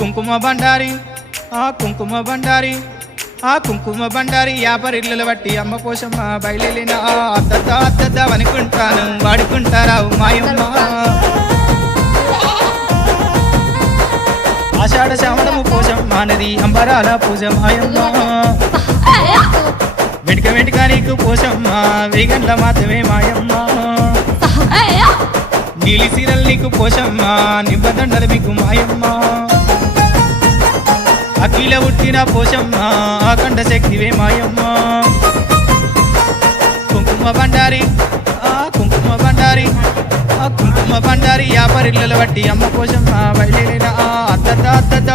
కుంకుమ బండారి కుంకుమ బండారి కుంకుమ బండారి యాపరిళ్ళలు బట్టి అమ్మ పోషమ్మ బయలునా అద్దద్ద అనుకుంటాను వాడుకుంటారావు మాయమ్మ ఆషాఢ శ్రావణము పోషమ్మ నది అంబరాల పూజ మాయమ్మ వెంటిక నీకు పోషమ్మ వేగండ్ల మాత్రమే మాయమ్మ నీలి సీరలు నీకు పోషమ్మ నిబ్బదండలు మీకు మాయమ్మ అఖిల ఉట్టిన పోషమ్మ అఖండ శక్తివే మాయమ్మ కుంకుమ బండారి కుంకుమ బండారి కుంకుమ బండారి యాపరిళ్ళలు బట్టి అమ్మ పోషమ్మ బయలునా అద్దద్ద